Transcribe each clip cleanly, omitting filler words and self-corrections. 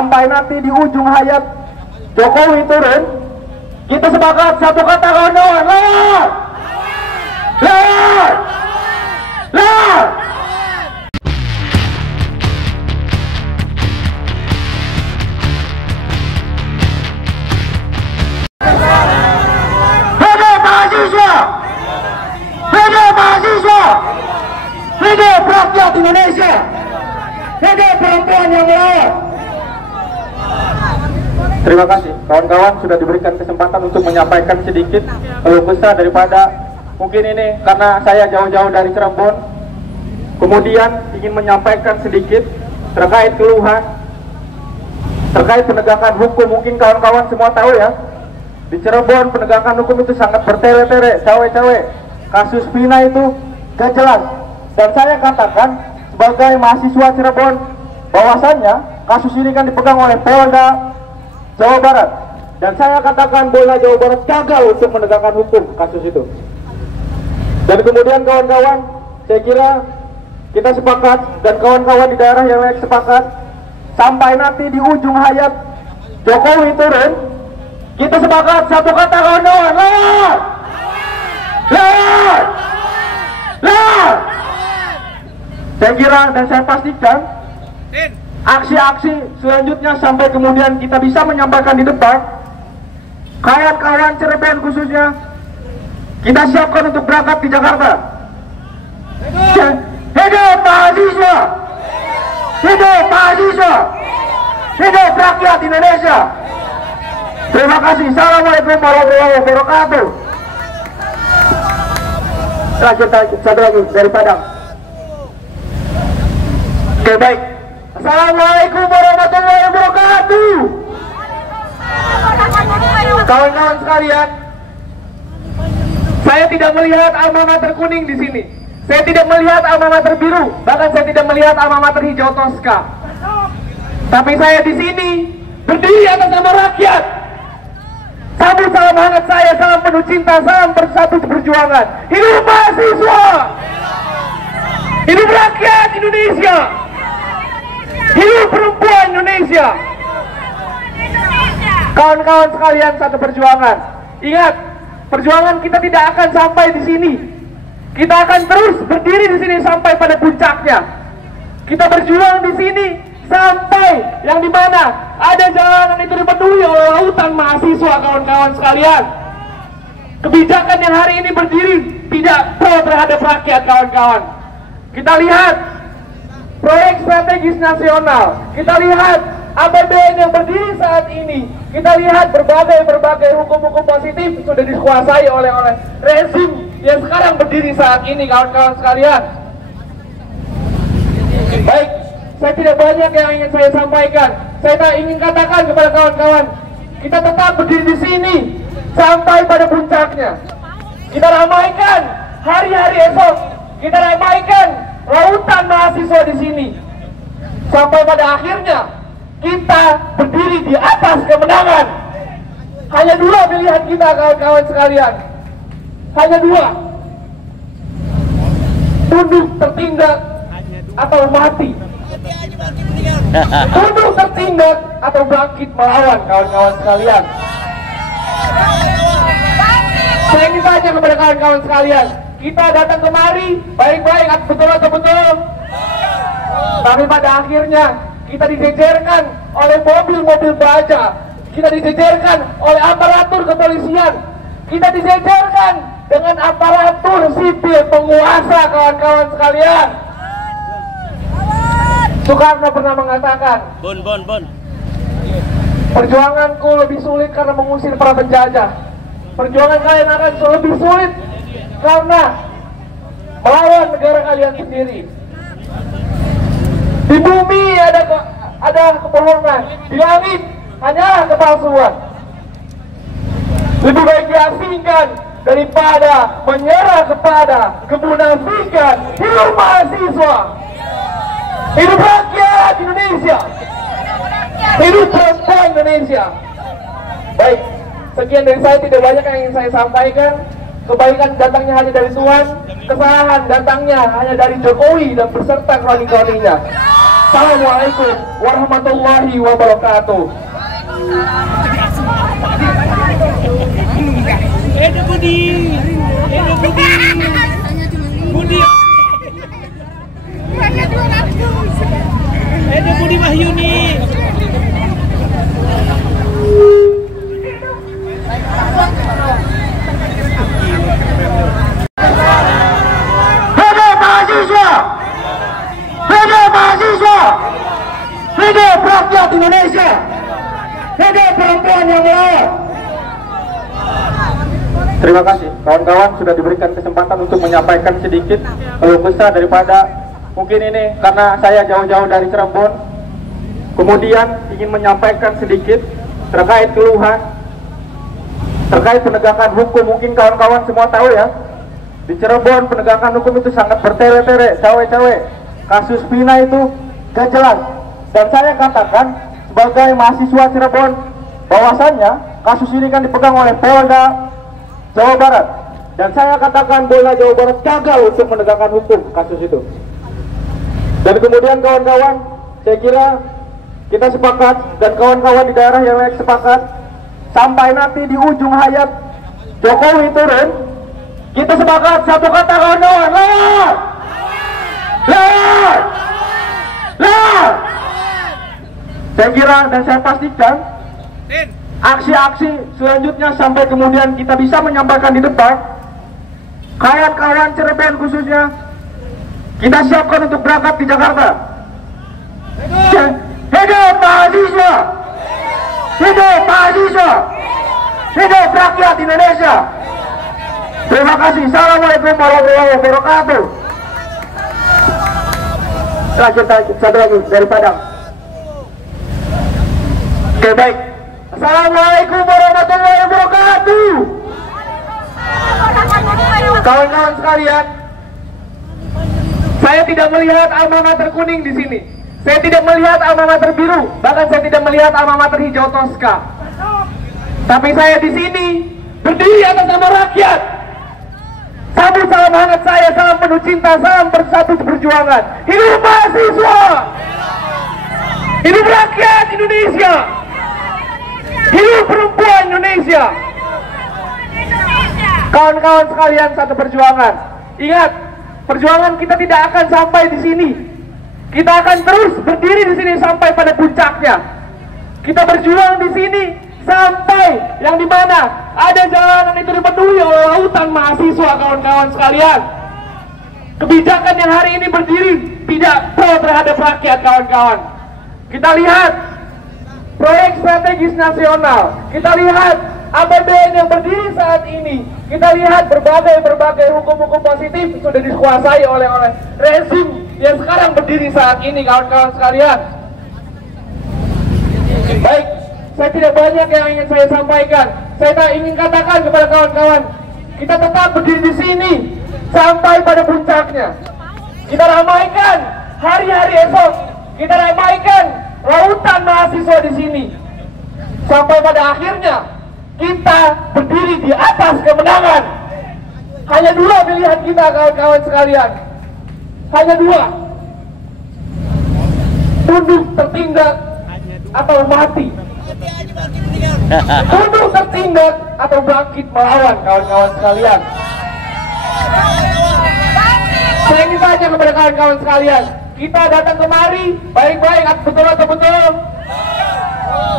sampai nanti di ujung hayat Jokowi turun, kita sepakat satu kata kawan-kawan, lawan! Lawan! Lawan! Hidup mahasiswa! Hidup mahasiswa! Hidup rakyat Indonesia! Hidup perempuan yang melawan! Terima kasih kawan-kawan sudah diberikan kesempatan untuk menyampaikan sedikit keluh kesah daripada mungkin ini karena saya jauh-jauh dari Cirebon, kemudian ingin menyampaikan sedikit terkait keluhan terkait penegakan hukum. Mungkin kawan-kawan semua tahu ya, di Cirebon penegakan hukum itu sangat bertele-tele, cawe-cawe, kasus Vina itu gak jelas. Dan saya katakan sebagai mahasiswa Cirebon bahwasannya kasus ini kan dipegang oleh Polda Jawa Barat, dan saya katakan Polda Jawa Barat gagal untuk menegakkan hukum kasus itu. Dan kemudian kawan-kawan, saya kira kita sepakat dan kawan-kawan di daerah yang lain sepakat, sampai nanti di ujung hayat Jokowi turun, kita sepakat satu kata kawan-kawan, lawan! Lawan! Lawan! Saya kira dan saya pastikan aksi-aksi selanjutnya sampai kemudian kita bisa menyampaikan di depan, kawan-kawan Cirebon khususnya kita siapkan untuk berangkat di Jakarta. Hidup mahasiswa! Hidup mahasiswa! Hidup rakyat Indonesia! Terima kasih. Assalamualaikum warahmatullahi wabarakatuh. Lanjut satu lagi dari Padang. Oke, baik. Assalamualaikum warahmatullahi wabarakatuh. Kawan-kawan sekalian, saya tidak melihat alma mater kuning di sini. Saya tidak melihat alma mater biru, bahkan saya tidak melihat alma mater hijau toska. Tapi saya di sini berdiri atas nama rakyat. Sambut salam hangat saya, salam penuh cinta, salam bersatu perjuangan. Hidup mahasiswa! Hidup rakyat Indonesia! Hidup perempuan Indonesia! Kawan-kawan sekalian, satu perjuangan. Ingat, perjuangan kita tidak akan sampai di sini. Kita akan terus berdiri di sini sampai pada puncaknya. Kita berjuang di sini sampai yang dimana ada jalanan itu dipenuhi oleh lautan mahasiswa, kawan-kawan sekalian. Kebijakan yang hari ini berdiri tidak pro terhadap rakyat, kawan-kawan. Kita lihat proyek strategis nasional, kita lihat APBN yang berdiri saat ini, kita lihat berbagai hukum-hukum positif sudah dikuasai oleh rezim yang sekarang berdiri saat ini, kawan-kawan sekalian. Baik, saya tidak banyak yang ingin saya sampaikan. Saya ingin katakan kepada kawan-kawan, kita tetap berdiri di sini sampai pada puncaknya. Kita ramaikan hari-hari esok, kita ramaikan lautan mahasiswa di sini sampai pada akhirnya kita berdiri di atas kemenangan. Hanya dua pilihan kita, kawan-kawan sekalian. Hanya dua: tunduk tertindak atau mati. Tunduk tertindak atau bangkit melawan, kawan-kawan sekalian. Saya ingin tanya kepada kawan-kawan sekalian, kita datang kemari baik-baik, betul atau betul? Tapi pada akhirnya kita dijejerkan oleh mobil-mobil baja, kita dijejerkan oleh aparatur kepolisian, kita dijejerkan dengan aparatur sipil penguasa, kawan-kawan sekalian. Soekarno pernah mengatakan, perjuanganku lebih sulit karena mengusir para penjajah. Perjuangan kalian akan lebih sulit karena melawan negara kalian sendiri. Di bumi ada kebohongan, di langit hanyalah kepalsuan. Lebih baik diasingkan daripada menyerah kepada kemunafikan. Hidup mahasiswa! Hidup rakyat Indonesia! Hidup perempuan Indonesia! Baik, sekian dari saya, tidak banyak yang ingin saya sampaikan. Kebaikan datangnya hanya dari Tuhan, kesalahan datangnya hanya dari Jokowi dan beserta kroni-kroninya. Assalamualaikum warahmatullahi wabarakatuh. Budi Wahyuni. Hidup mahasiswa! Hidup mahasiswa! Hidup rakyat Indonesia! Hidup perempuan yang melawan! Terima kasih kawan-kawan sudah diberikan kesempatan untuk menyampaikan sedikit keluh kesah daripada mungkin ini karena saya jauh-jauh dari Cirebon, kemudian ingin menyampaikan sedikit terkait keluhan terkait penegakan hukum. Mungkin kawan-kawan semua tahu ya, di Cirebon penegakan hukum itu sangat bertele-tele, cawe-cawe. Kasus Vina itu gak jelas. Dan saya katakan sebagai mahasiswa Cirebon bahwasannya kasus ini kan dipegang oleh Polda Jawa Barat. Dan saya katakan Polda Jawa Barat gagal untuk menegakkan hukum kasus itu. Dan kemudian kawan-kawan, saya kira kita sepakat dan kawan-kawan di daerah yang lain sepakat, sampai nanti di ujung hayat Jokowi turun, kita sepakat satu kata kawan-kawan, lawan! Lawan! Lawan! Saya kira dan saya pastikan aksi-aksi selanjutnya sampai kemudian kita bisa menyampaikan di depan, kawan-kawan Cirebon khususnya, kita siapkan untuk berangkat di Jakarta. Hidup mahasiswa! Hidup mahasiswa! Hidup rakyat Indonesia! Terima kasih. Assalamualaikum warahmatullahi wabarakatuh. Lanjut, satu lagi dari Padang. Oke, baik. Assalamualaikum warahmatullahi wabarakatuh. Kawan-kawan sekalian, saya tidak melihat alma mater kuning di sini. Saya tidak melihat alma mater biru, bahkan saya tidak melihat alma mater hijau toska. Tapi saya di sini berdiri atas nama rakyat. Sambut salam hangat saya, salam penuh cinta, salam bersatu perjuangan. Hidup mahasiswa! Hidup rakyat Indonesia! Hidup perempuan Indonesia! Kawan-kawan sekalian, satu perjuangan. Ingat, perjuangan kita tidak akan sampai di sini. Kita akan terus berdiri di sini sampai pada puncaknya. Kita berjuang di sini sampai yang dimana ada jalanan itu dipenuhi oleh lautan mahasiswa, kawan-kawan sekalian. Kebijakan yang hari ini berdiri tidak pro terhadap rakyat, kawan-kawan. Kita lihat proyek strategis nasional, kita lihat APBN yang berdiri saat ini, kita lihat berbagai hukum-hukum positif sudah dikuasai oleh rezim yang sekarang berdiri saat ini, kawan-kawan sekalian. Baik, saya tidak banyak yang ingin saya sampaikan. Saya ingin katakan kepada kawan-kawan, kita tetap berdiri di sini sampai pada puncaknya. Kita ramaikan hari-hari esok, kita ramaikan lautan mahasiswa di sini sampai pada akhirnya kita berdiri di atas kemenangan. Hanya dua pilihan kita, kawan-kawan sekalian. Hanya dua. Tunduk tertindak atau mati. Tunduk tertindak atau bangkit melawan, kawan-kawan sekalian. Saya ingin tanya kepada kawan-kawan sekalian, kita datang kemari baik-baik, betul atau betul?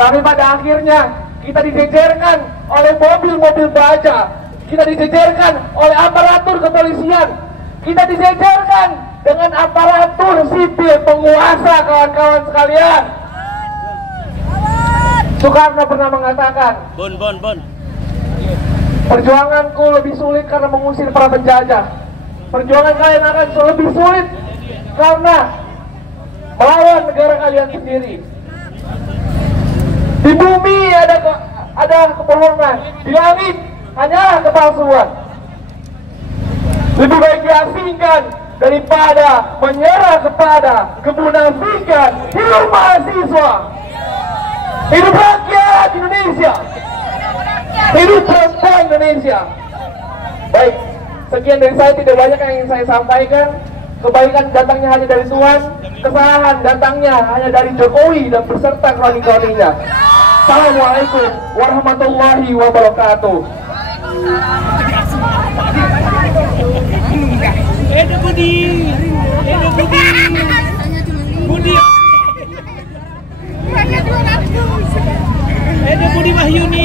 Tapi pada akhirnya kita dijejerkan oleh mobil-mobil baja, kita dijejerkan oleh aparatur kepolisian, kita dijejerkan dengan aparatur sipil penguasa, kawan-kawan sekalian. Soekarno pernah mengatakan, perjuanganku lebih sulit karena mengusir para penjajah. Perjuangan kalian akan lebih sulit karena melawan negara kalian sendiri. Di bumi ada kebohongan, di langit hanyalah kepalsuan. Lebih baik diasingkan daripada menyerah kepada kemunafikan. Hidup mahasiswa, hidup rakyat Indonesia, hidup perempuan Indonesia. Baik, sekian dari saya, tidak banyak yang ingin saya sampaikan. Kebaikan datangnya hanya dari Tuhan, kesalahan datangnya hanya dari Jokowi dan beserta kroni-kroninya. Assalamualaikum warahmatullahi wabarakatuh. Budi. Budi Wahyuni.